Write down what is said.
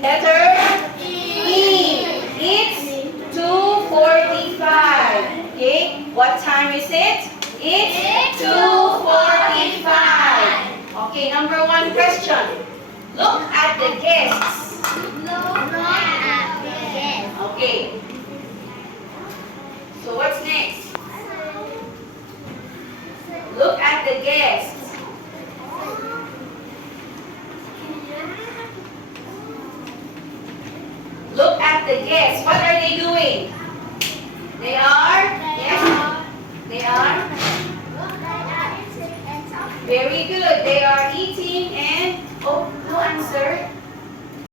Letter E. It's 2:45. Okay, what time is it? It's 2:45. Okay, number one question. Look at the guests. Okay. So what's next? Look at the guests. Look at the guests. What are they doing? They are? Yes? They are? Very good. They are eating and... Oh, no answer.